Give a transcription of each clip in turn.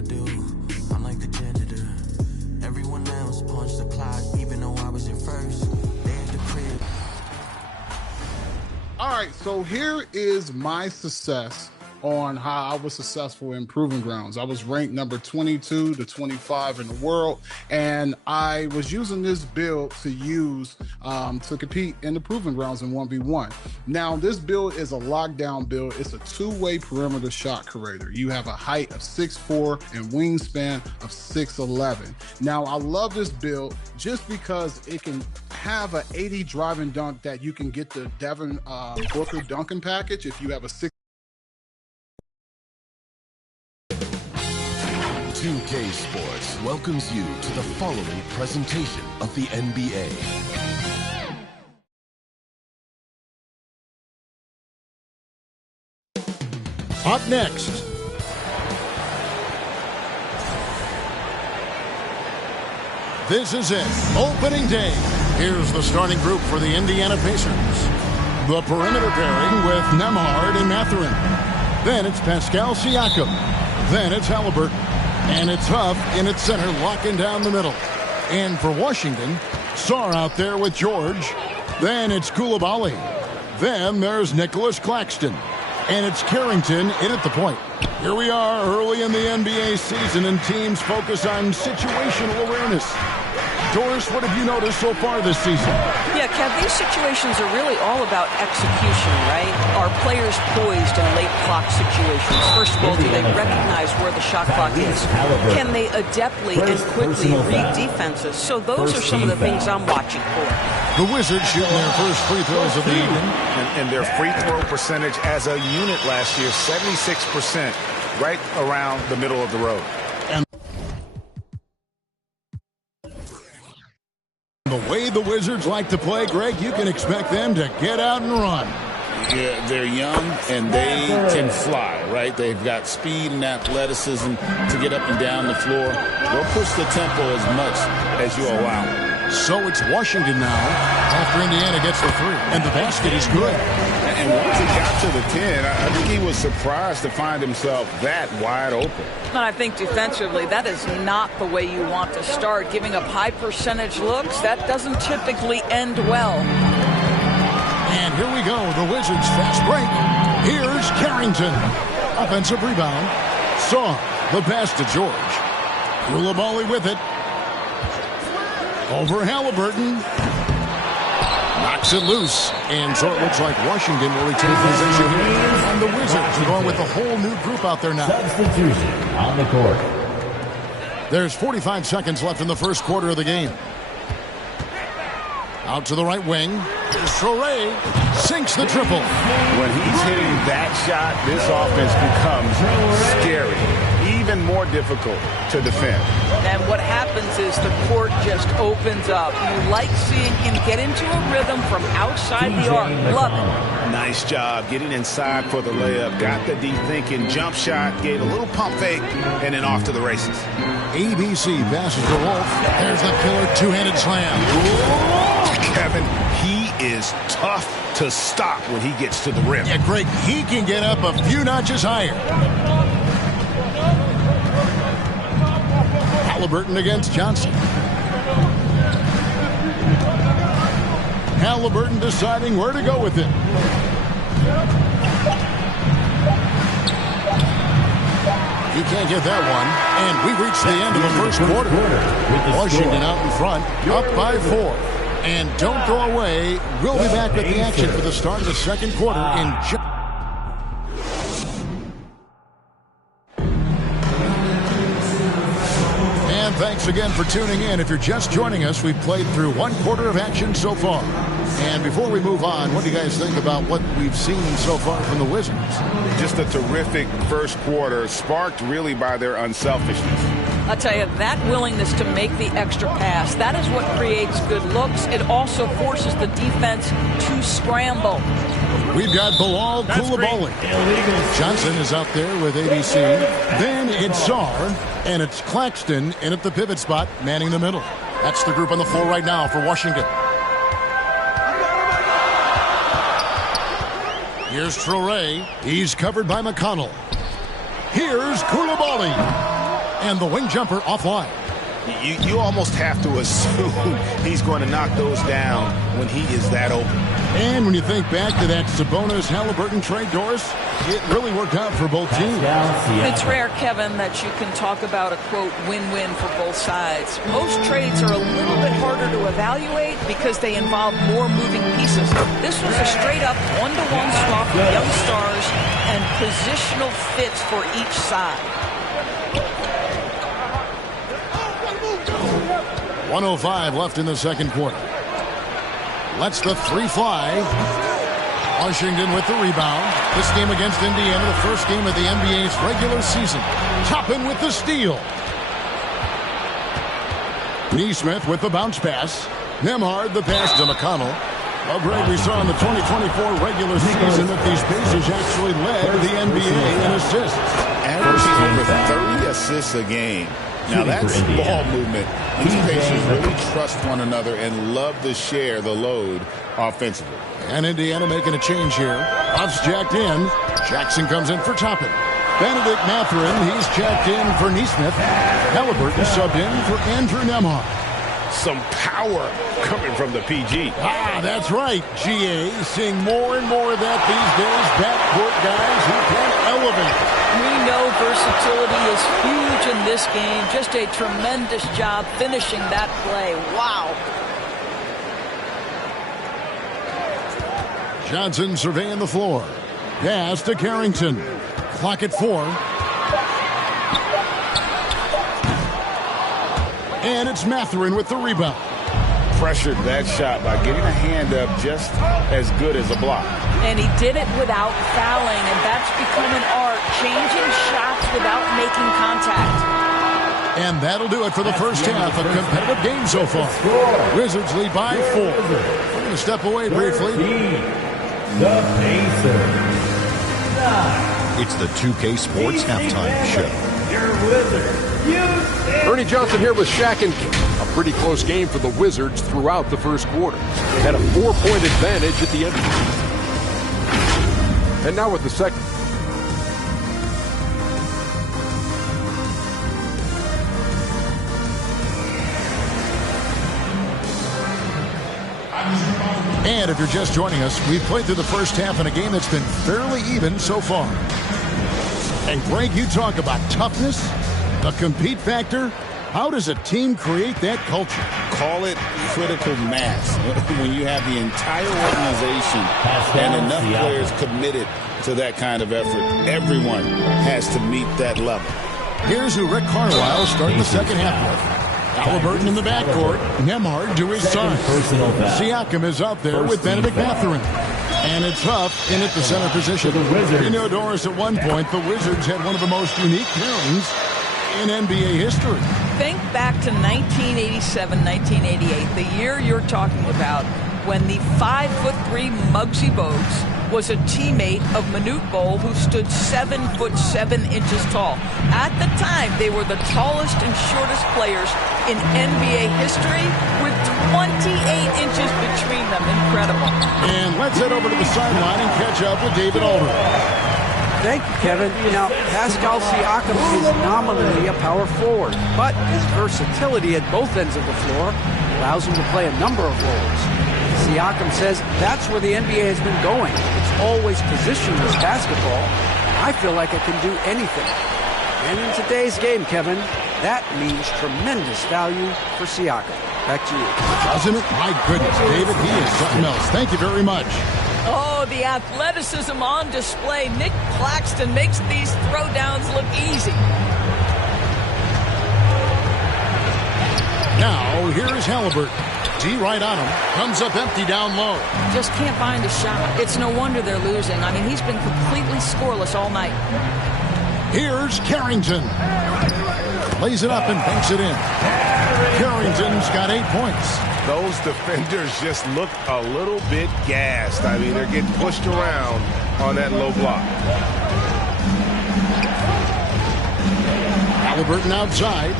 I do. I'm like the janitor. Everyone else punched the clock, even though I was in first. They at the crib. All right, so here is my success on how I was successful in Proving Grounds. I was ranked number 22 to 25 in the world, and I was using this build to use to compete in the Proving Grounds in 1v1. Now, this build is a lockdown build. It's a two-way perimeter shot creator. You have a height of 6'4" and wingspan of 6'11". Now, I love this build just because it can have an 80 drive and dunk that you can get the Devin Booker dunking package if you have a 2K Sports welcomes you to the following presentation of the NBA. Up next, this is it, opening day. Here's the starting group for the Indiana Pacers. The perimeter pairing with Nembhard and Mathurin. Then it's Pascal Siakam. Then it's Halliburton. And it's Huff in its center, locking down the middle. And for Washington, Sarr out there with George. Then it's Koulibaly. Then there's Nicholas Claxton. And it's Carrington in at the point. Here we are early in the NBA season, and teams focus on situational awareness. Doris, what have you noticed so far this season? Yeah, Kev, these situations are really all about execution, right? Are players poised in late clock situations? First of all, do they recognize where the shot clock is? Can they adeptly and quickly read defenses? So those are some of the things I'm watching for. The Wizards shooting their first free throws of the evening. And their free throw percentage as a unit last year, 76%, right around the middle of the road. The way the Wizards like to play, Greg, you can expect them to get out and run. Yeah, they're young and they can fly, right? They've got speed and athleticism to get up and down the floor. They'll push the tempo as much as you allow. So it's Washington now after Indiana gets the three, and the basket is good. And once he got to the 10, I think he was surprised to find himself that wide open. And I think defensively, that is not the way you want to start. Giving up high percentage looks, that doesn't typically end well. And here we go, the Wizards fast break. Here's Carrington. Offensive rebound. Sarr, the pass to George. Koulibaly with it. Over Halliburton. Knocks it loose. And so it looks like Washington will retain possession here. And the Wizards are going with a whole new group out there now. Substitution on the court. There's 45 seconds left in the first quarter of the game. Out to the right wing. Here's Traoré. Sinks the triple. When he's hitting that shot, this offense becomes scary. Even more difficult to defend. And what happens is the court just opens up. You like seeing him get into a rhythm from outside the arc. Love it. Nice job getting inside for the layup. Got the deep thinking jump shot. Gave a little pump fake. And then off to the races. ABC passes to Wolf. There's the killer two-handed slam. Kevin, he is tough to stop when he gets to the rim. Yeah, Greg, he can get up a few notches higher. Halliburton against Johnson. Halliburton deciding where to go with it. You can't get that one. And we reached the end of the first quarter. Washington out in front, up by 4. And don't go away. We'll be back with the action for the start of the second quarter in just... And thanks again for tuning in. If you're just joining us, we've played through one quarter of action so far. And before we move on, what do you guys think about what we've seen so far from the Wizards? Just a terrific first quarter, sparked really by their unselfishness. I'll tell you, that willingness to make the extra pass, that is what creates good looks. It also forces the defense to scramble. We've got Bilal Koulibaly. Johnson is out there with ABC. Then it's Sarr, and it's Claxton in at the pivot spot, manning the middle. That's the group on the floor right now for Washington. Here's Traoré. He's covered by McConnell. Here's Koulibaly. And the wing jumper offline. You almost have to assume he's going to knock those down when he is that open. And when you think back to that Sabonis-Halliburton trade, Doris, it really worked out for both teams. It's rare, Kevin, that you can talk about a, quote, win-win for both sides. Most trades are a little bit harder to evaluate because they involve more moving pieces. This was a straight-up one-to-one swap of young stars and positional fits for each side. 1:05 left in the second quarter. Lets the three fly. Washington with the rebound. This game against Indiana, the first game of the NBA's regular season. Toppin with the steal. Neesmith with the bounce pass. Nembhard the pass to McConnell. Well, Greg, we saw in the 2024 regular season that these Pacers actually led the NBA in assists. Averaging over 30 assists a game. Now that's ball movement. These Pacers really trust one another and love to share the load offensively. And Indiana making a change here. Buffs jacked in. Jackson comes in for Toppin. Benedict Mathurin, he's jacked in for Neesmith. Halliburton subbed in for Andrew Nembhard. Some power coming from the PG. That's right. GA seeing more and more of that these days. Backcourt guys who can elevate. We know versatility is huge in this game. Just a tremendous job finishing that play. Wow. Johnson surveying the floor. Pass to Carrington. Clock at 4. And it's Mathurin with the rebound. Pressured that shot by getting a hand up just as good as a block. And he did it without fouling, and that's become an art, changing shots without making contact. And that'll do it for the first half. A competitive game so far. Wizards lead by 4. We're going to step away briefly. The Pacers. It's the 2K Sports Halftime Show. Your Wizards. Ernie Johnson here with Shaq and a pretty close game for the Wizards throughout the first quarter. They had a 4-point advantage at the end. And now with the second. And if you're just joining us, we've played through the first half in a game that's been fairly even so far. And Greg, you talk about toughness, the compete factor. How does a team create that culture? Call it critical mass. When you have the entire organization and enough players committed to that kind of effort, everyone has to meet that level. Here's who Rick Carlisle starting the second half with. Halliburton in the backcourt. Nembhard to his side. Siakam is out there with Benedict Mathurin. And it's Huff in at the center position. You know, Doris, at one point, the Wizards had one of the most unique pairings in NBA history. Think back to 1987, 1988, the year you're talking about, when the 5'3" Muggsy Bogues was a teammate of Manute Bol, who stood 7'7" tall. At the time, they were the tallest and shortest players in NBA history, with 28 inches between them. Incredible. And let's head over to the sideline and catch up with David Aldridge. Thank you, Kevin. Now, Pascal Siakam is nominally a power forward, but his versatility at both ends of the floor allows him to play a number of roles. Siakam says that's where the NBA has been going. It's always positionless basketball. I feel like I can do anything. And in today's game, Kevin, that means tremendous value for Siakam. Back to you. Doesn't it? My goodness, David, he is something else. Thank you very much. Oh, the athleticism on display. Nick Claxton makes these throwdowns look easy. Now, here's Halliburton. D right on him. Comes up empty down low. Just can't find a shot. It's no wonder they're losing. I mean, he's been completely scoreless all night. Here's Carrington. Lays it up and banks it in. Carrington's got 8 points. Those defenders just look a little bit gassed. I mean, they're getting pushed around on that low block. Halliburton outside.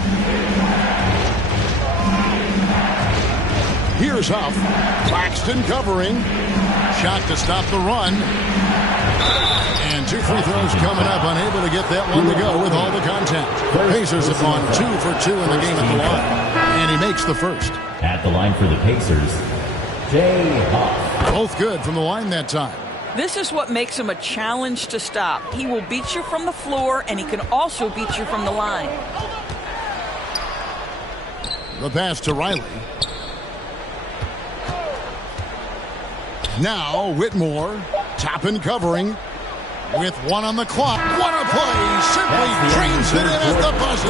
Here's Huff. Claxton covering. Shot to stop the run. And 2 free throws coming up, unable to get that one to go with all the contact. Pacers have gone 2 for 2 in the game at the line. And he makes the first. At the line for the Pacers, Jay Huff. Both good from the line that time. This is what makes him a challenge to stop. He will beat you from the floor, and he can also beat you from the line. The pass to Riley. Now Whitmore, Toppin covering with 1 on the clock. What a play! Simply trains it in at the buzzer.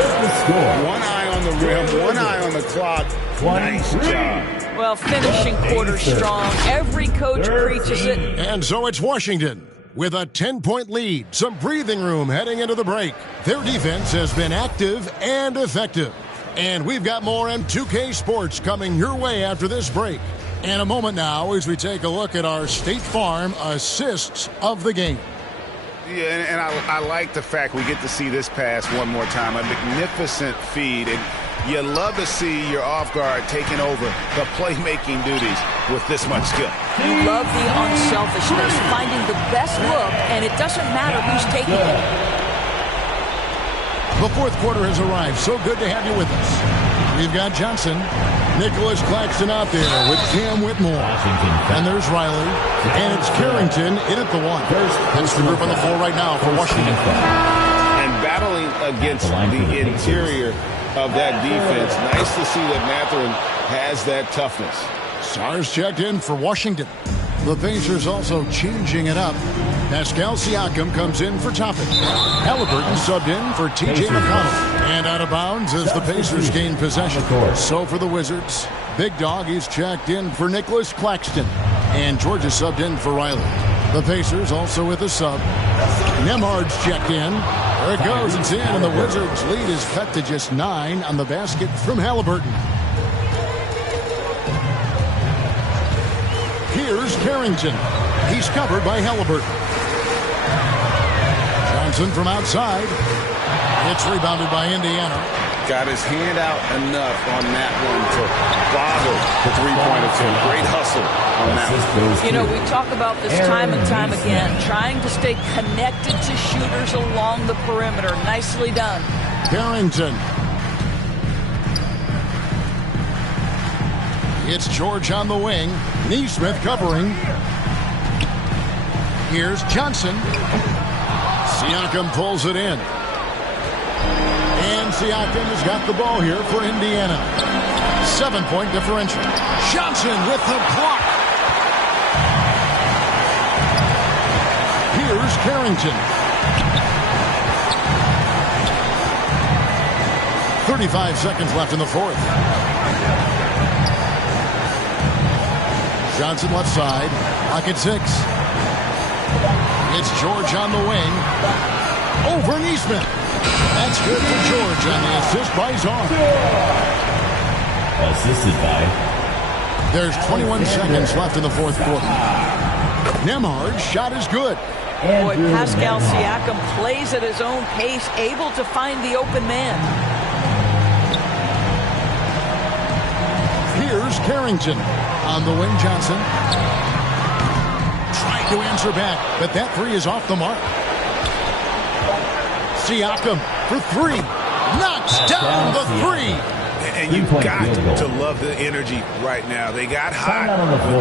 1 eye on the rim, 1 eye on the clock. Nice job. Well, finishing quarter strong. Every coach preaches it. And so it's Washington with a 10-point lead. Some breathing room heading into the break. Their defense has been active and effective. And we've got more M2K Sports coming your way after this break. In a moment now as we take a look at our State Farm assists of the game. Yeah, and I like the fact we get to see this pass one more time. A magnificent feed. And you love to see your off guard taking over the playmaking duties with this much skill. You love the unselfishness, finding the best look, and it doesn't matter who's taking it. The fourth quarter has arrived. So good to have you with us. We've got Johnson, Nicholas Claxton out there with Cam Whitmore. And there's Riley. And it's Carrington in at the 1. That's the group on the floor right now for Washington. And battling against the interior of that defense. Nice to see that Mathurin has that toughness. Stars checked in for Washington. The Pacers also changing it up. Pascal Siakam comes in for Toppin. Halliburton subbed in for T.J. McConnell. And out of bounds as the Pacers gain possession. So for the Wizards, Big Dog is checked in for Nicholas Claxton. And Georgia subbed in for Riley. The Pacers also with a sub. Nemhard's checked in. There it goes, it's in, and the Wizards' lead is cut to just 9 on the basket from Halliburton. Here's Carrington. He's covered by Halliburton. Johnson from outside. It's rebounded by Indiana. Got his hand out enough on that one to bother the three-point attempt. Great hustle on that one. You know, we talk about this time and time again, trying to stay connected to shooters along the perimeter. Nicely done. Carrington. It's George on the wing. Neesmith covering. Here's Johnson. Siakam pulls it in. And Siakam has got the ball here for Indiana. 7-point differential. Johnson with the block. Here's Carrington. 35 seconds left in the fourth. Johnson left side. Pocket 6. It's George on the wing. Over Neesmith. That's good for George on the assist by Zorn. Assisted by. There's 21 seconds left in the fourth quarter. Nemhard's shot is good. Boy, Pascal Siakam plays at his own pace, able to find the open man. Here's Carrington. On the wing, Johnson. Trying to answer back, but that 3 is off the mark. Siakam for 3. Knocks down the 3. And you've got to love the energy right now. They got hot.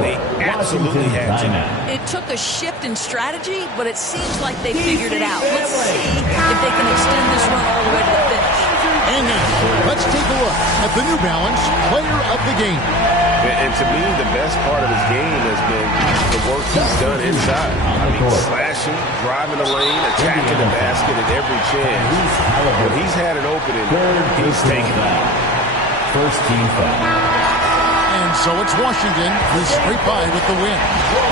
They absolutely had to. It took a shift in strategy, but it seems like they figured it out. Let's see if they can extend this run all the way to the finish. And now, let's take a look at the New Balance player of the game. And to me, the best part of his game has been the work he's done inside. I mean, slashing, driving the lane, attacking the basket at every chance. When he's had an opening, he's taken it. First team foul. And so it's Washington who's straight by with the win.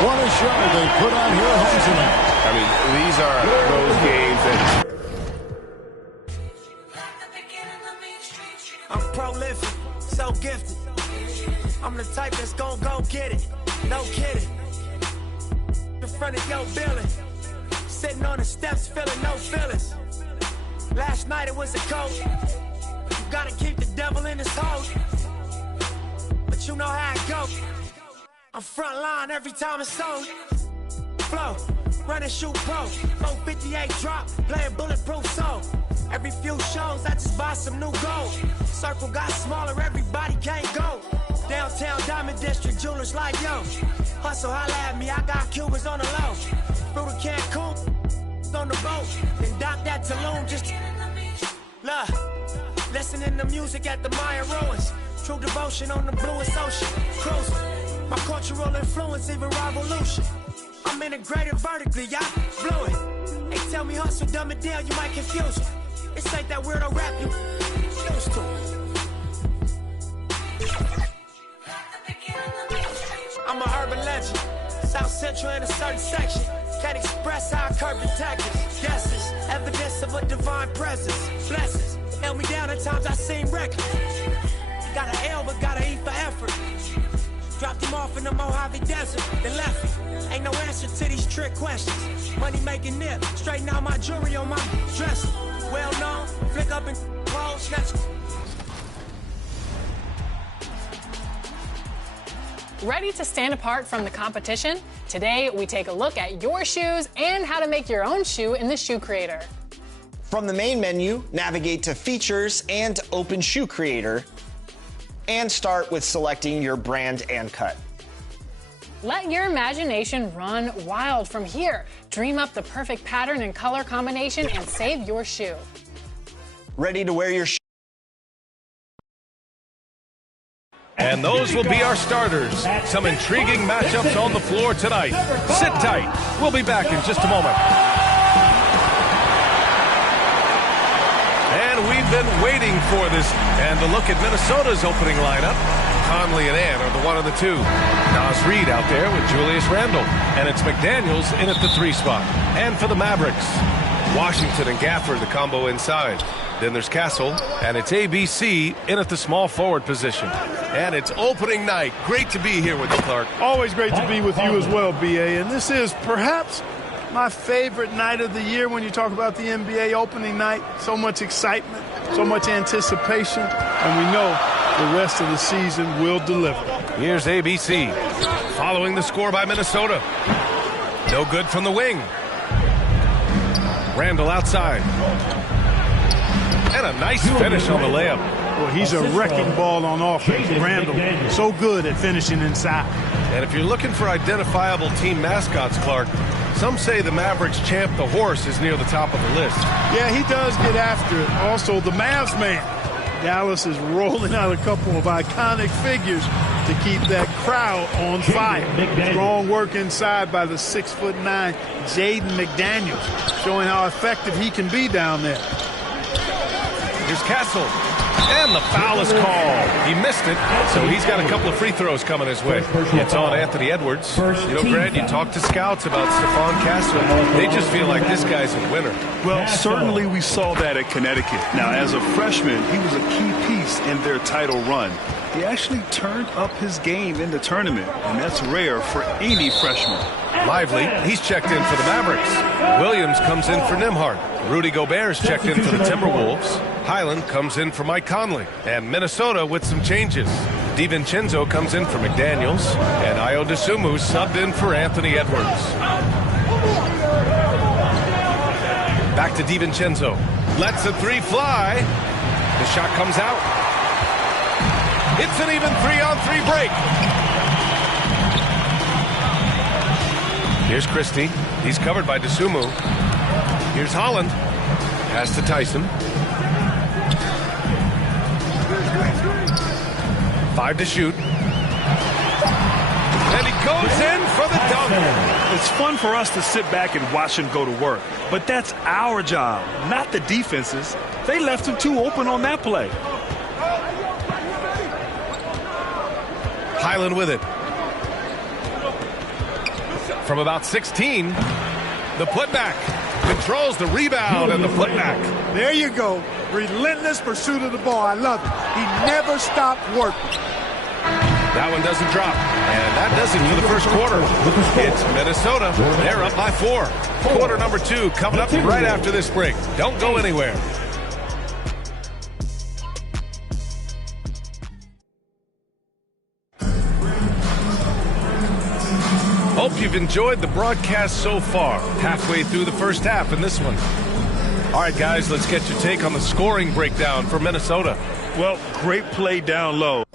What a show they put on here at home tonight. I mean, these are those games that... I'm prolific, so gifted. I'm the type that's gon' go get it. No kidding. In front of your building. Sitting on the steps, feeling no feelings. Last night it was a cold. You gotta keep the devil in his hole. But you know how it go. I'm front line every time it's sold. Flow, run and shoot pro. 458 drop, playing bulletproof soul. Every few shows, I just buy some new gold. Circle got smaller, everybody can't go. Downtown Diamond District, jewelers like yo. Hustle, holla at me, I got Cubans on the low. Through the Cancun, on the boat. Then dock that Tulum, just look. Listening to music at the Mayan ruins. True devotion on the bluest ocean. Cruising. My cultural influence, even revolution. I'm integrated vertically, y'all blew it. They tell me hustle, dumb it down, you might confuse me. It's like that weirdo rap you used to. I'm an urban legend. South Central in a certain section. Can't express how I curb detectives. Guesses, evidence of a divine presence. Blessings, held me down at times I seem reckless. Got an L, but gotta eat for effort. Dropped him off in the Mojave Desert, then left him. Ain't no answer to these trick questions. Money making nip, straighten out my jewelry on my dresser. Well known, flick up and roll, snatch. Ready to stand apart from the competition? Today, we take a look at your shoes and how to make your own shoe in the Shoe Creator. From the main menu, navigate to Features and open Shoe Creator, and start with selecting your brand and cut. Let your imagination run wild from here. Dream up the perfect pattern and color combination and save your shoe. Ready to wear your shoe? And those will be our starters. Some intriguing matchups on the floor tonight. Sit tight. We'll be back in just a moment. And we've been waiting for this. And a look at Minnesota's opening lineup. Conley and Ann are the 1 and the 2. Nas Reed out there with Julius Randle. And it's McDaniels in at the 3 spot. And for the Mavericks, Washington and Gafford, the combo inside. Then there's Castle, and it's ABC in at the small forward position. And it's opening night. Great to be here with you, Clark. Always great to be with you as well, B.A. And this is perhaps my favorite night of the year when you talk about the NBA opening night. So much excitement, so much anticipation, and we know the rest of the season will deliver. Here's ABC, following the score by Minnesota. No good from the wing. Randall outside. And a nice finish on the layup. Well, he's a wrecking ball on offense. Randall, so good at finishing inside. And if you're looking for identifiable team mascots, Clark, some say the Mavericks champ, the horse, is near the top of the list. Yeah, he does get after it. Also, the Mavs man. Dallas is rolling out a couple of iconic figures to keep that crowd on fire. Strong work inside by the 6'9" Jaden McDaniels, showing how effective he can be down there. Here's Castle. And the foul is called. He missed it, so he's got a couple of free throws coming his way. It's on Anthony Edwards. You know, Grant, you talk to scouts about Stephon Castle. They just feel like this guy's a winner. Well, certainly we saw that at Connecticut. Now, as a freshman, he was a key piece in their title run. He actually turned up his game in the tournament, and that's rare for any freshman. Lively, he's checked in for the Mavericks. Williams comes in for Nembhard. Rudy Gobert's checked in for the Timberwolves. Highland comes in for Mike Conley. And Minnesota with some changes. DiVincenzo comes in for McDaniels. And Ayo Dosunmu subbed in for Anthony Edwards. Back to DiVincenzo. Lets the 3 fly. The shot comes out. It's an even 3-on-3 break. Here's Christie. He's covered by Dosunmu. Here's Holland. Pass to Tyson. 5 to shoot. And he goes in for the dunk. It's fun for us to sit back and watch him go to work. But that's our job, not the defense's. They left him too open on that play. Highland with it. From about 16, the putback. Controls the rebound and the putback. There you go. Relentless pursuit of the ball. I love it. He never stopped working. That one doesn't drop. And that does it for the first quarter. It's Minnesota. They're up by 4. Quarter number 2 coming up right after this break. Don't go anywhere. Hope you've enjoyed the broadcast so far. Halfway through the first half in this one. All right, guys, let's get your take on the scoring breakdown for Minnesota. Well, great play down low.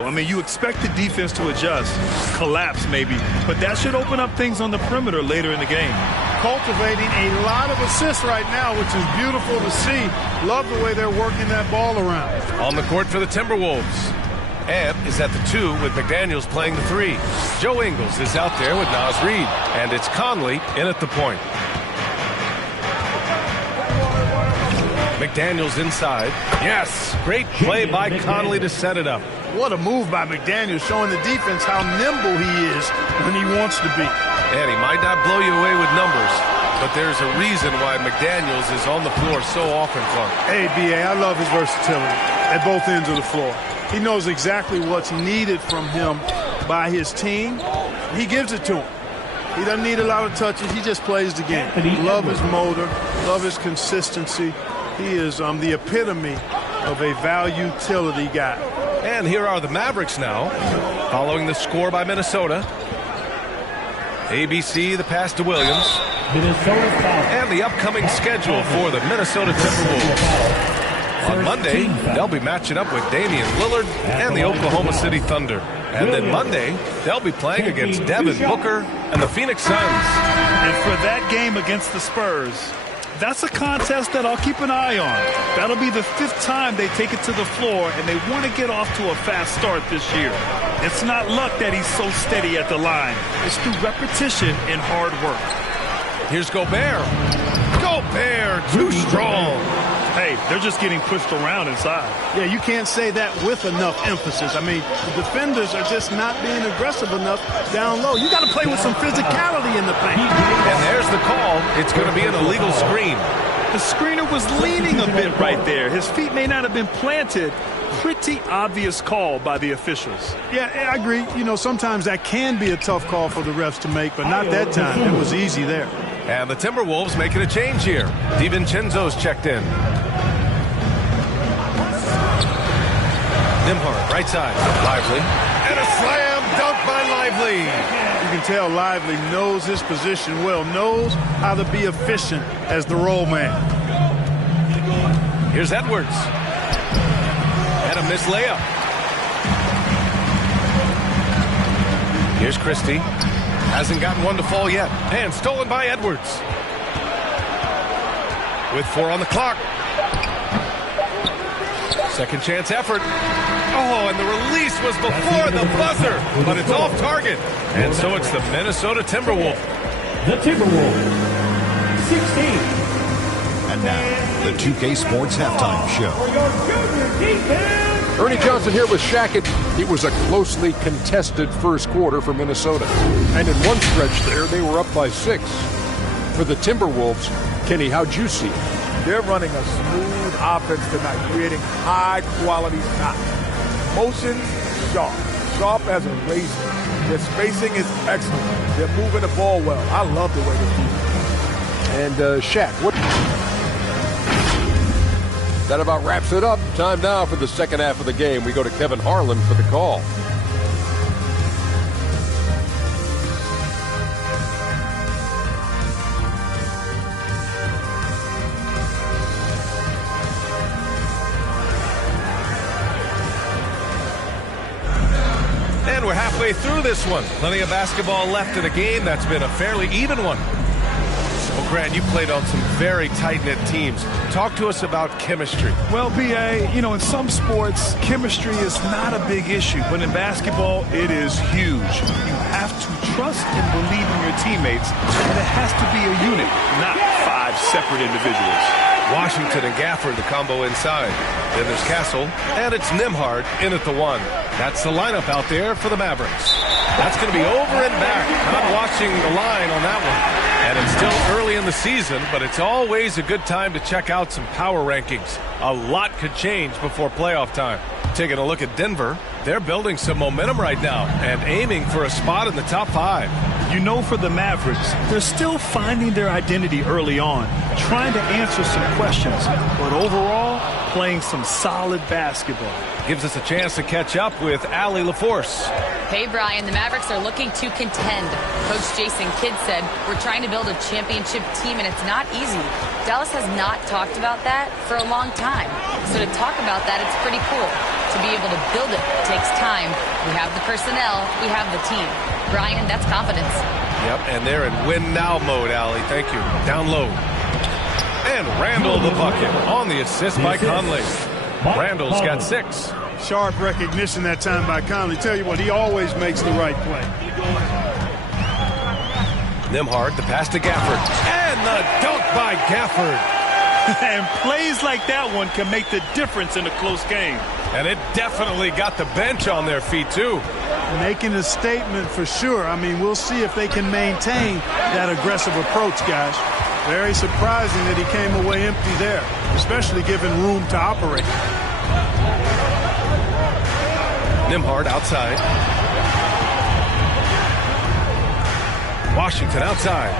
I mean, you expect the defense to adjust, collapse maybe, but that should open up things on the perimeter later in the game. Cultivating a lot of assists right now, which is beautiful to see. Love the way they're working that ball around. On the court for the Timberwolves. Ant is at the 2 with McDaniels playing the 3. Joe Ingles is out there with Naz Reid, and it's Conley in at the point. McDaniels inside. Yes, great play by Conley to set it up. What a move by McDaniels, showing the defense how nimble he is when he wants to be. And he might not blow you away with numbers, but there's a reason why McDaniels is on the floor so often, Clark. Hey, B.A., I love his versatility at both ends of the floor. He knows exactly what's needed from him by his team. He gives it to him. He doesn't need a lot of touches. He just plays the game. Love his motor, love his consistency. He is the epitome of a value-utility guy. And here are the Mavericks now, following the score by Minnesota. ABC, the pass to Williams. And the upcoming schedule for the Minnesota Timberwolves. On Monday, they'll be matching up with Damian Lillard and the Oklahoma City Thunder. And then Monday, they'll be playing against Devin Booker and the Phoenix Suns. And for that game against the Spurs, that's a contest that I'll keep an eye on. That'll be the 5th time they take it to the floor, and they want to get off to a fast start this year. It's not luck that he's so steady at the line. It's through repetition and hard work. Here's Gobert. Gobert, too strong. Hey, they're just getting pushed around inside. Yeah, you can't say that with enough emphasis. I mean, the defenders are just not being aggressive enough down low. You got to play with some physicality in the paint. And there's the call. It's going to be an illegal screen. The screener was leaning a bit right there. His feet may not have been planted. Pretty obvious call by the officials. Yeah, I agree. You know, sometimes that can be a tough call for the refs to make, but not that time. It was easy there. And the Timberwolves making a change here. DiVincenzo's checked in. Nembhard, right side. Lively. And a slam dunk by Lively. You can tell Lively knows his position well, knows how to be efficient as the roll man. Here's Edwards. And a missed layup. Here's Christie. Hasn't gotten one to fall yet. And stolen by Edwards. With 4 on the clock. Second chance effort. Oh, and the release was before the buzzer, but it's off target. And so it's the Minnesota Timberwolves. The Timberwolves, 16. And now, the 2K Sports Halftime Show. Ernie Johnson here with Shaq. It was a closely contested first quarter for Minnesota. And in one stretch there, they were up by 6. For the Timberwolves, Kenny, how'd you see it? They're running a smooth offense tonight, creating high-quality shots. Motion, sharp as a razor. Their spacing is excellent. They're moving the ball well. I love the way they do it. And Shaq, what? That about wraps it up. Time now for the second half of the game. We go to Kevin Harlan for the call. And we're halfway through this one. Plenty of basketball left in a game that's been a fairly even one. Grant, you played on some very tight-knit teams. Talk to us about chemistry. Well, B.A., you know, in some sports, chemistry is not a big issue, but in basketball, it is huge. You have to trust and believe in your teammates, and it has to be a unit, not 5 separate individuals. Washington and Gafford, the combo inside. Then there's Castle, and it's Nembhard in at the 1. That's the lineup out there for the Mavericks. That's going to be over and back. Not watching the line on that one. And it's still early in the season, but it's always a good time to check out some power rankings. A lot could change before playoff time. Taking a look at Denver, they're building some momentum right now and aiming for a spot in the top 5. You know, for the Mavericks, they're still finding their identity early on, trying to answer some questions, but overall, playing some solid basketball. Gives us a chance to catch up with Allie LaForce. Hey, Brian, the Mavericks are looking to contend. Coach Jason Kidd said, we're trying to build a championship team, and it's not easy. Dallas has not talked about that for a long time. So to talk about that, it's pretty cool. To be able to build it takes time. We have the personnel, we have the team. Brian, that's confidence. Yep, and they're in win-now mode, Allie. Thank you. Down low. And Randall the bucket on the assist by Conley. Randall's got 6. Sharp recognition that time by Conley. Tell you what, he always makes the right play. Nembhard, the pass to Gafford. And the dunk by Gafford. And plays like that one can make the difference in a close game. And it definitely got the bench on their feet, too. Making a statement for sure. I mean, we'll see if they can maintain that aggressive approach, guys. Very surprising that he came away empty there, especially given room to operate. Nembhard outside. Washington outside.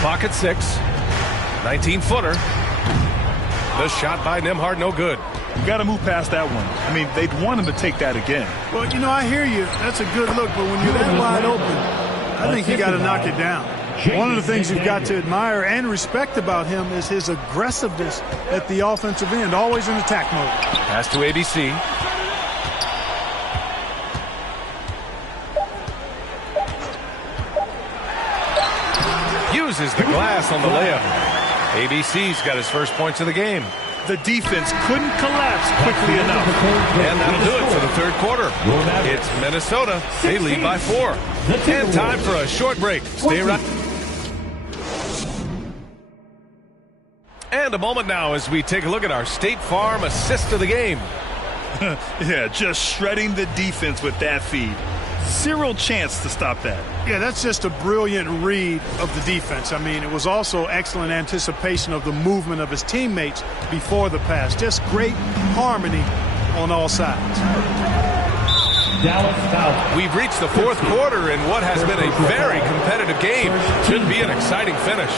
Clock at 6. 19-footer. The shot by Nembhard, no good. You got to move past that one. I mean, they'd want him to take that again. Well, you know, I hear you. That's a good look, but when you're that wide open, I think you got to knock it down. One of the things you've got to admire and respect about him is his aggressiveness at the offensive end, always in attack mode. Pass to ABC. Uses the glass on the layup. ABC's got his first points of the game. The defense couldn't collapse quickly enough. And that'll do it for the third quarter. It's Minnesota. They lead by 4. And time for a short break. Stay right. And a moment now as we take a look at our State Farm assist of the game. Yeah, just shredding the defense with that feed. Zero chance to stop that. Yeah, that's just a brilliant read of the defense. I mean, it was also excellent anticipation of the movement of his teammates before the pass. Just great harmony on all sides. We've reached the fourth quarter in what has been a very competitive game. Should be an exciting finish.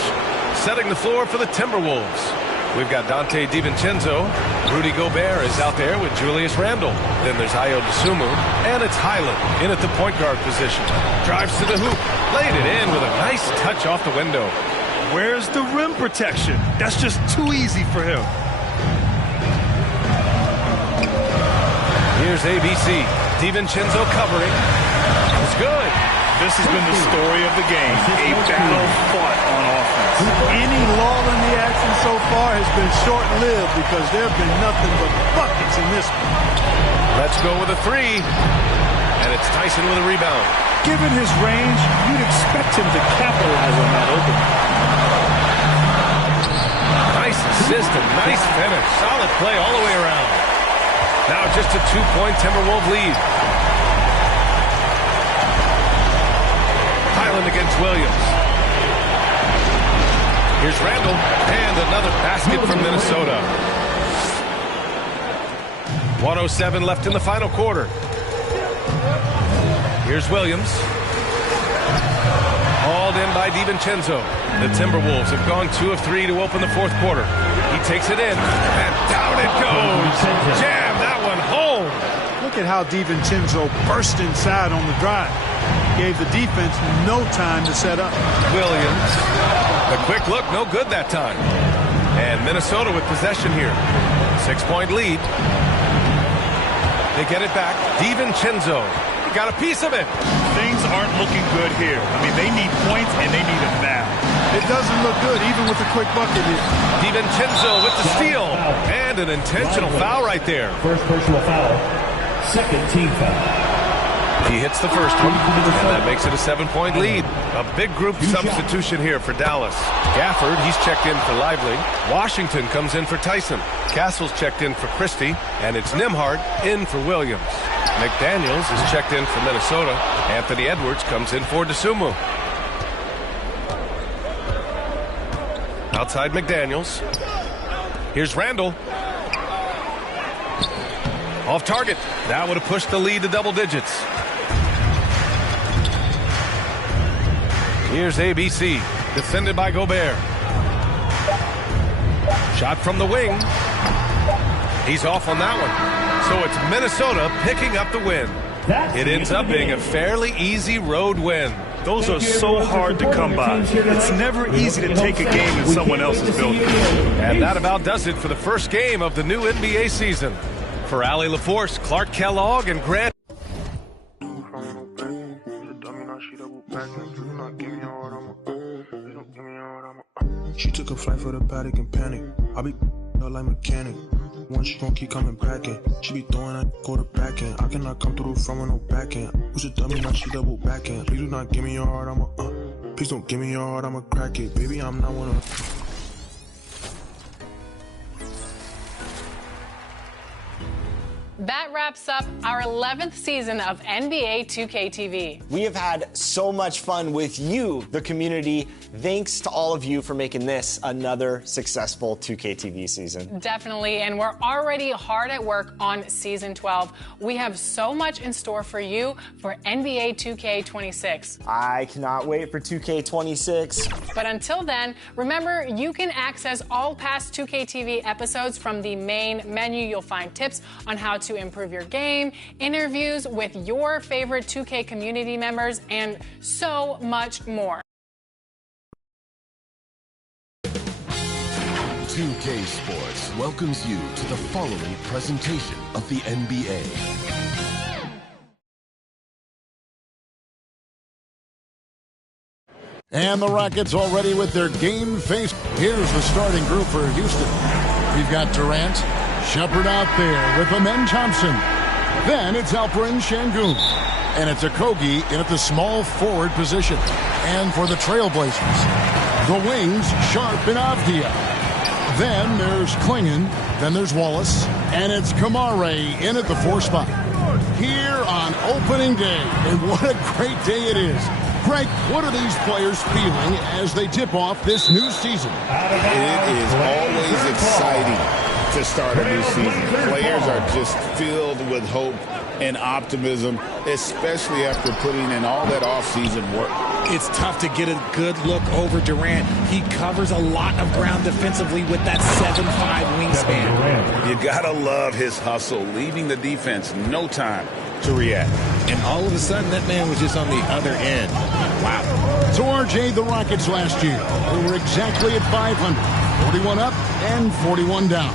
Setting the floor for the Timberwolves. We've got Dante DiVincenzo. Rudy Gobert is out there with Julius Randle. Then there's Ayo Dosunmu. And it's Highland in at the point guard position. Drives to the hoop. Laid it in with a nice touch off the window. Where's the rim protection? That's just too easy for him. Here's ABC. DiVincenzo covering. It's good. This has been the story of the game. A battle fought on offense. Any lull in the action so far has been short-lived because there have been nothing but buckets in this one. Let's go with a 3. And it's Tyson with a rebound. Given his range, you'd expect him to capitalize on that opening. Nice assist and nice finish. Solid play all the way around. Now just a 2-point Timberwolves lead. Highland against Williams. Here's Randall, and another basket from Minnesota. 1:07 left in the final quarter. Here's Williams. Hauled in by DiVincenzo. The Timberwolves have gone 2 of 3 to open the fourth quarter. He takes it in, and down it goes. Jam that one home. Look at how DiVincenzo burst inside on the drive. Gave the defense no time to set up. Williams. The quick look, no good that time. And Minnesota with possession here. 6-point lead. They get it back. DiVincenzo. Got a piece of it. Things aren't looking good here. I mean, they need points, and they need them now. it doesn't look good, even with the quick bucket here. DiVincenzo with the steal. And an intentional foul right there. First personal foul. Second team foul. He hits the first one, and that makes it a 7-point lead. A big group substitution here for Dallas. Gafford, he's checked in for Lively. Washington comes in for Tyson. Castle's checked in for Christie, and it's Nembhard in for Williams. McDaniels is checked in for Minnesota. Anthony Edwards comes in for DeSumo. Outside McDaniels. Here's Randall. Off target. That would have pushed the lead to double digits. Here's ABC, defended by Gobert. Shot from the wing. He's off on that one. So it's Minnesota picking up the win. It ends up being a fairly easy road win. Those are so hard to come by. It's never easy to take a game in someone else's building. And that about does it for the first game of the new NBA season. For Allie LaForce, Clark Kellogg, and Grant. She took a flight for the paddock and panic. I be like mechanic. Once she gon' keep coming back in. She be throwing that quarterback in. I cannot come through the front with no back end. Who's a dummy, now she double back in. Please do not give me your heart, please don't give me your heart, I'ma crack it. Baby, I'm not one of... That wraps up our 11th season of NBA 2K TV. We have had so much fun with you, the community. Thanks to all of you for making this another successful 2K TV season. Definitely, and we're already hard at work on Season 12. We have so much in store for you for NBA 2K26. I cannot wait for 2K26. But until then, remember, you can access all past 2K TV episodes from the main menu. You'll find tips on how to improve your game, interviews with your favorite 2K community members, and so much more. 2K Sports welcomes you to the following presentation of the NBA. And the Rockets already with their game face. Here's the starting group for Houston. We've got Durant, Shepard out there with Amen Thompson. Then it's Alperen Şengün. And it's Okogie in at the small forward position. And for the Trailblazers, the wings, Sharp and Avdia. Then there's Klingon. Then there's Wallace. And it's Kamare in at the 4 spot. Here on opening day. And what a great day it is. Greg, what are these players feeling as they tip off this new season? It is always exciting to start a new season. Players are just filled with hope and optimism, especially after putting in all that offseason work. It's tough to get a good look over Durant. He covers a lot of ground defensively with that 7'5" wingspan. You gotta love his hustle, leaving the defense no time to react. And all of a sudden, that man was just on the other end. Wow. So RJ, the Rockets last year, they were exactly at 500. 41 up and 41 down.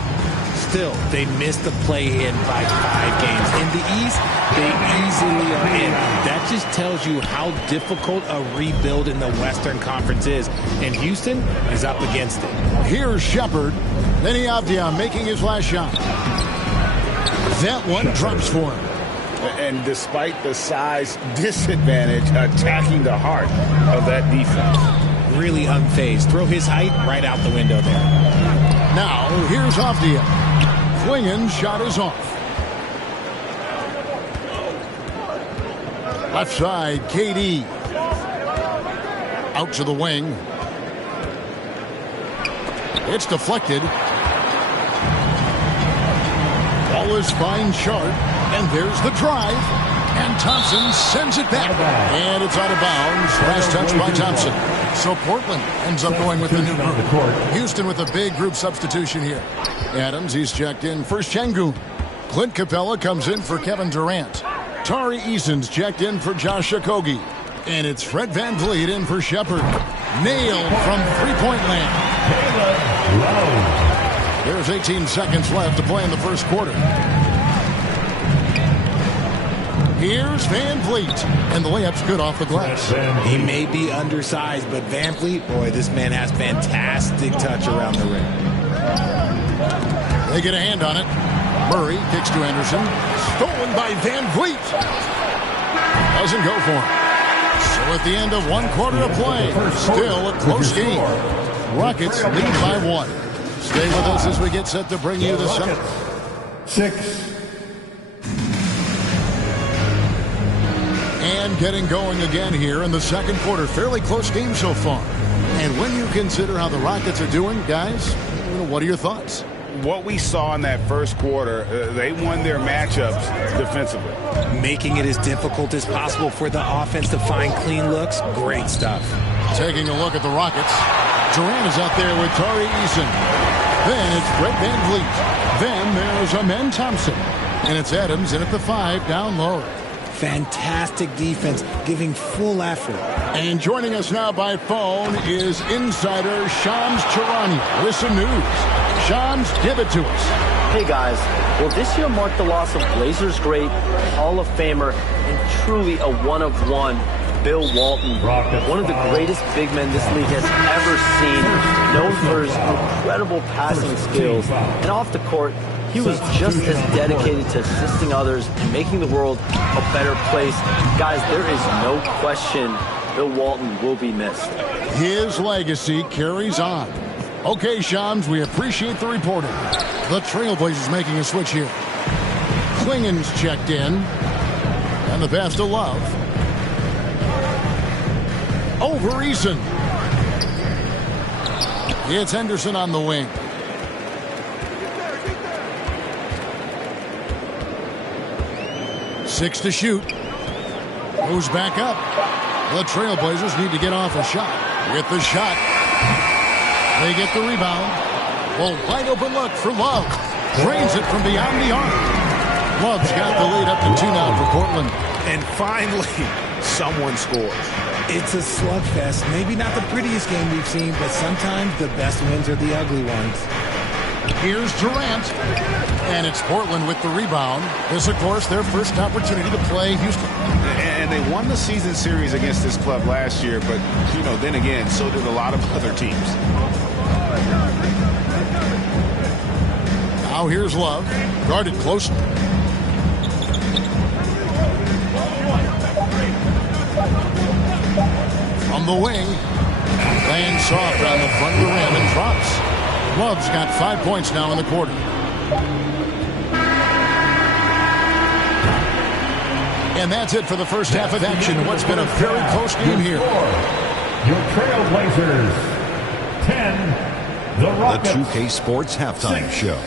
Still, they missed the play-in by 5 games. In the East, they easily are in. That just tells you how difficult a rebuild in the Western Conference is. And Houston is up against it. Here's Shepard. Then Avdia making his last shot. That one drops for him. And despite the size disadvantage, attacking the heart of that defense. Really unfazed. Throw his height right out the window there. Now, here's Avdia. Klingon's shot is off. Left side, KD. Out to the wing. It's deflected. Wallace finds Sharp. And there's the drive. And Thompson sends it back. And it's out of bounds. Last touch by Thompson. So Portland ends up going with the new group. Houston with a big group substitution here. Adams, he's checked in for Şengün. Clint Capella comes in for Kevin Durant. Tari Eason's checked in for Josh Okogie. And it's Fred VanVleet in for Shepard. Nailed from three-point land. There's 18 seconds left to play in the first quarter. Here's Van Vliet, and the layup's good off the glass. He may be undersized, but Van Vliet, boy, this man has fantastic touch around the rim. They get a hand on it. Murray kicks to Anderson. Stolen by Van Vliet. Doesn't go for him. So at the end of 1 quarter of play, still a close game. Rockets lead by 1. Stay with us as we get set to bring you the second. 6. And getting going again here in the second quarter. Fairly close game so far. And when you consider how the Rockets are doing, guys, what are your thoughts? What we saw in that first quarter, they won their matchups defensively. Making it as difficult as possible for the offense to find clean looks. Great stuff. Taking a look at the Rockets. Durant is out there with Tari Eason. Then it's Brett Van Vliet. Then there's Amen Thompson. And it's Adams in at the 5 down low. Fantastic defense, giving full effort. And joining us now by phone is insider Shams Charania with some news. Shams, give it to us. Hey guys, well this year marked the loss of Blazers great, Hall of Famer, and truly a one-of-one, Bill Walton. One of the greatest big men this league has ever seen, known for his incredible passing skills. And off the court, he was just as dedicated to assisting others and making the world a better place. Guys, there is no question Bill Walton will be missed. His legacy carries on. Okay, Shams, we appreciate the reporting. The Trailblazers making a switch here. Klingen's checked in. And the pass to Love. Over Eason. It's Henderson on the wing. Six to shoot. Moves back up. The Trailblazers need to get off a shot. With the shot. They get the rebound. Well, wide open look for Love. Drains it from beyond the arc. Love's got the lead up to 2 now for Portland. And finally, someone scores. It's a slugfest. Maybe not the prettiest game we've seen, but sometimes the best wins are the ugly ones. Here's Durant. And it's Portland with the rebound. This, of course, their first opportunity to play Houston. And they won the season series against this club last year, but, you know, then again, so did a lot of other teams. Now here's Love. Guarded closely. From the wing. Laying soft on the front of the rim and drops. Love's got 5 points now in the quarter. And that's it for the first half of action. What's been a very close game here. Your Trailblazers, 10. The Rockets. The 2K Sports Halftime Show.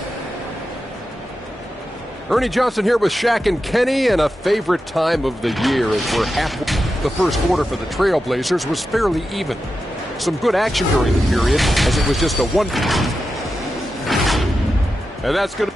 Ernie Johnson here with Shaq and Kenny, and a favorite time of the year as we're halfway. The first quarter for the Trailblazers was fairly even. Some good action during the period, as it was just a one. And that's going to.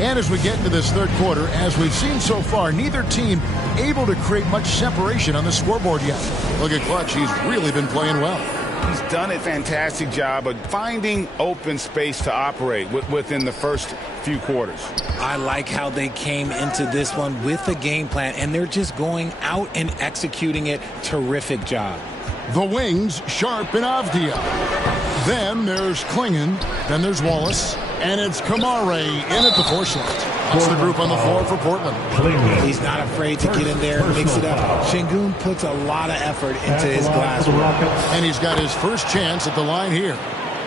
And as we get into this third quarter, as we've seen so far, neither team able to create much separation on the scoreboard yet. Look at Clutch. He's really been playing well. He's done a fantastic job of finding open space to operate within the first few quarters. I like how they came into this one with a game plan, and they're just going out and executing it. Terrific job. The wings, Sharp and Avdia. Then there's Klingen. Then there's Wallace. And it's Kamare in at the 4 slot. That's the group on the floor for Portland. He's not afraid to get in there and mix it up. Şengün puts a lot of effort into his glass work. And he's got his first chance at the line here.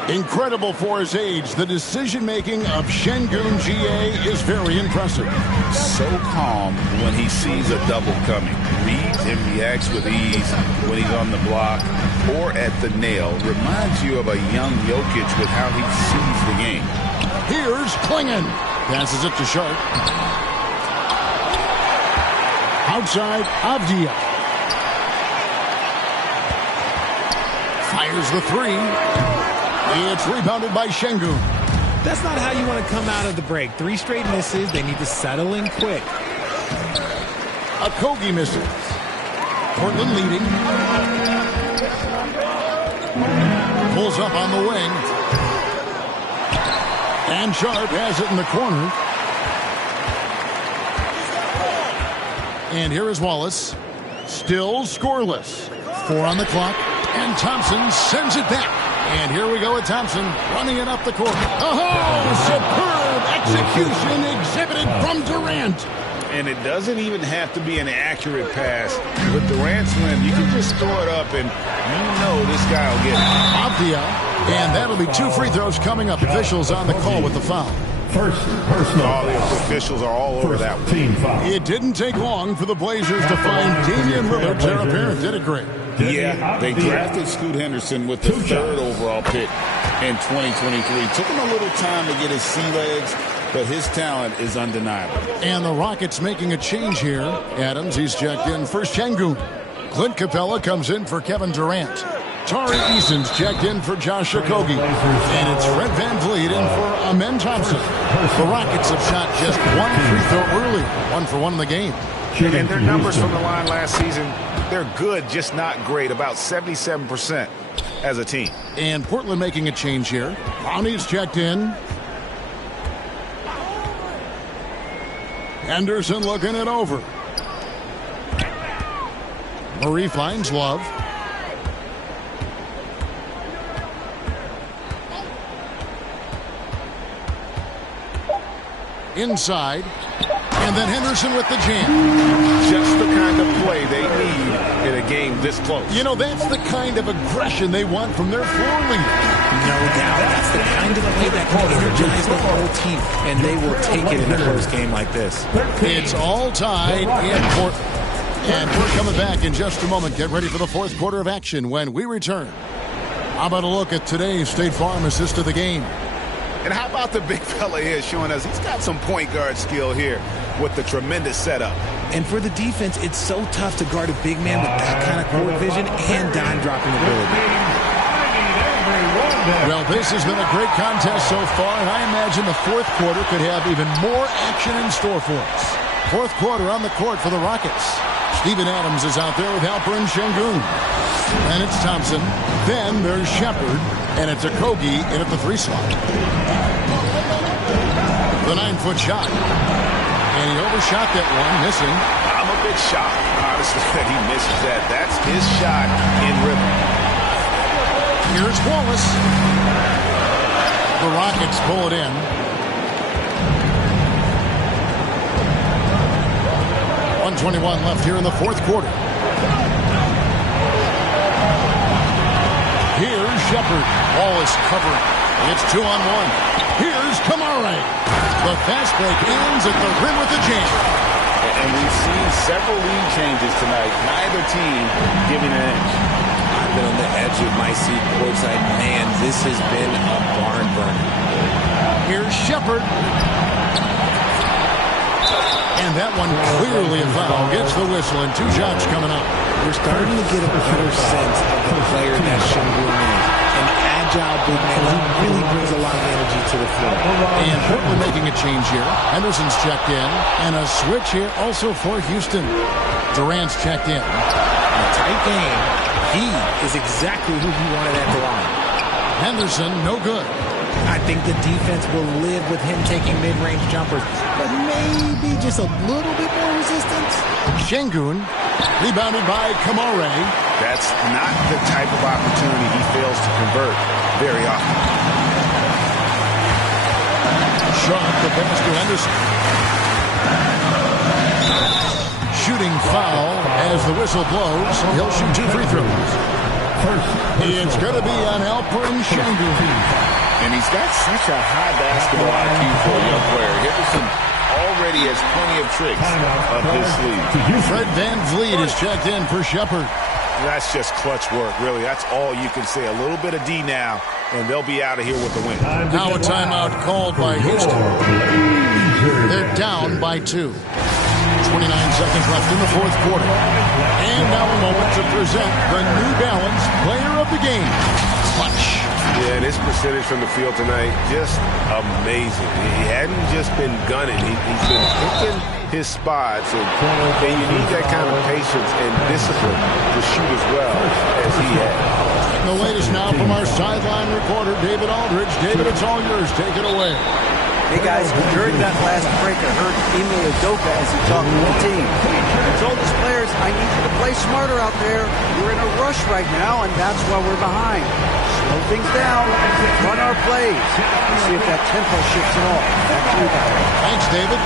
Incredible for his age. The decision-making of Şengün GA is very impressive. So calm when he sees a double coming. Reads and reacts with ease when he's on the block or at the nail. Reminds you of a young Jokic with how he sees the game. Here's Klingen. Passes it to Sharp. Outside, Avdia. Fires the 3. It's rebounded by Şengün. That's not how you want to come out of the break. 3 straight misses. They need to settle in quick. Okogie misses. Portland leading. Pulls up on the wing. And Sharp has it in the corner. And here is Wallace. Still scoreless. 4 on the clock. And Thompson sends it back. And here we go with Thompson running it up the court. Oh, superb execution exhibited from Durant. And it doesn't even have to be an accurate pass. With Durant's rim, you can just throw it up and you know this guy will get it. Avdia. And that'll be 2 free throws coming up. Officials on the call with the foul. First personal. All the officials are all over that one. Team foul. It didn't take long for the Blazers to find Damian Lillard. Their apparent did it great. Yeah, they drafted Scoot Henderson with the 3rd overall pick in 2023. Took him a little time to get his sea legs, but his talent is undeniable. And the Rockets making a change here. Adams, he's checked in for Şengün. Clint Capella comes in for Kevin Durant. Tari Eason's checked in for Josh Okogie. And it's Fred VanVleet in for Amen Thompson. The Rockets have shot just 1 free throw early. 1 for 1 in the game. And their numbers from the line last season, they're good, just not great. About 77% as a team. And Portland making a change here. Brownie's checked in. Henderson looking it over. Murray finds Love. Inside. And then Henderson with the jam. Just the kind of play they need in a game this close. You know, that's the kind of aggression they want from their floor leader. No doubt. That's the kind of play that can energize the whole team, and they will take it in a close game like this. It's all tied in Portland. And we're coming back in just a moment. Get ready for the 4th quarter of action when we return. How about a look at today's State Farm assist of the game? And how about the big fella here showing us he's got some point guard skill here with the tremendous setup. And for the defense, it's so tough to guard a big man with that kind of court vision and dime dropping ability. Well, this has been a great contest so far, and I imagine the 4th quarter could have even more action in store for us. 4th quarter on the court for the Rockets. Steven Adams is out there with Alperen Şengün. And it's Thompson. Then there's Shepard. And it's Okogie in at the 3 slot. The 9-foot shot. And he overshot that one, missing. I'm a bit shocked, honestly, that he misses that. That's his shot in rhythm. Here's Wallace. The Rockets pull it in. .121 left here in the 4th quarter. Here's Shepard. Wallace covering. It's 2-on-1. Here's Kamare. The fast break ends at the rim with the jam. And we've seen several lead changes tonight. Neither team giving an inch. I've been on the edge of my seat courtside. Man, this has been a barn burner. Here's Shepard. And that one clearly a foul. Gets the whistle and 2 shots coming up. We're starting to get a better sense of the player that Şengün is. An agile big man who really brings a lot of energy to the floor. And Portland making a change here. Henderson's checked in. And a switch here also for Houston. Durant's checked in. In a tight game, he is exactly who he wanted at the line. Henderson, no good. I think the defense will live with him taking mid-range jumpers, but maybe just a little bit more resistance. Şengün, rebounded by Kamare. That's not the type of opportunity he fails to convert very often. Sharp, the pass to Henderson. Shooting foul as the whistle blows. He'll shoot 2 free throws. It's going to be on Alperen Şengün. And he's got such a high basketball IQ for a young player. Henderson already has plenty of tricks up his sleeve. Fred VanVleet is checked in for Shepard. That's just clutch work, really. That's all you can say. A little bit of D now, and they'll be out of here with the win. Now a timeout called by Houston. They're down by 2. 29 seconds left in the 4th quarter. And now a moment to present the New Balance Player of the Game, Clutch. Yeah, and his percentage from the field tonight, just amazing. He hadn't just been gunning. He's been picking his spots, and you need that kind of patience and discipline to shoot as well as he has. The latest now from our sideline reporter, David Aldridge. David, it's all yours. Take it away. Hey, guys, during that last break, I heard Ime Udoka as he talked to the team. He told his players, I need you to play smarter out there. We're in a rush right now, and that's why we're behind. Slow things down, run our plays, and see if that tempo shifts at all. Back to you guys. Thanks, David.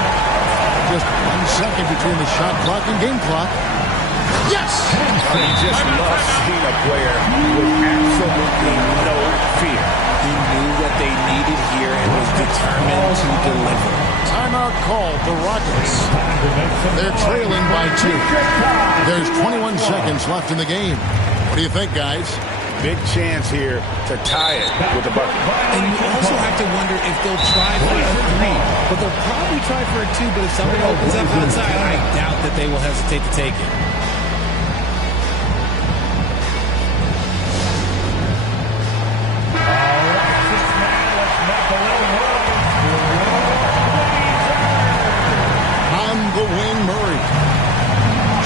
Just 1 second between the shot clock and game clock. Yes! He just loves seeing a player with absolutely no fear. He knew what they needed here and was determined to deliver. Timeout called the Rockets. They're trailing by 2. There's 21 seconds left in the game. What do you think, guys? Big chance here to tie it with the bucket. And you also have to wonder if they'll try for a 3. But they'll probably try for a 2, but if somebody opens up outside, I doubt that they will hesitate to take it.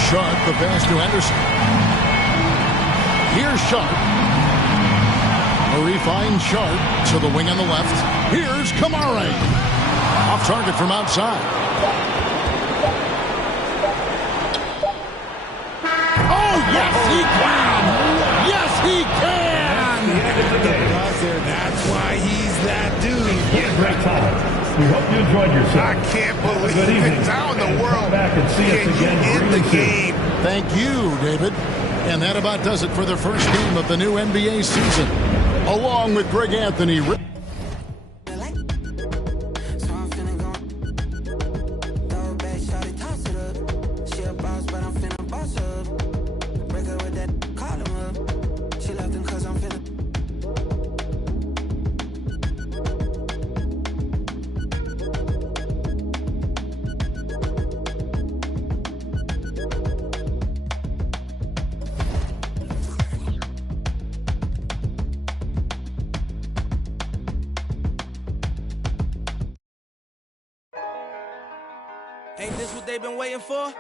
Sharp, the pass to Anderson. Here's Sharp. Murray finds Sharp to the wing on the left. Here's Kamara. Off target from outside. Oh, yes, he can! Yes, he can! That's why he's that dude. Great time. We hope you enjoyed yourself. I can't believe it. How in the world back and see us again in the game? Thank you, David. And that about does it for the first game of the new NBA season. Along with Greg Anthony. Ain't this what they've been waiting for?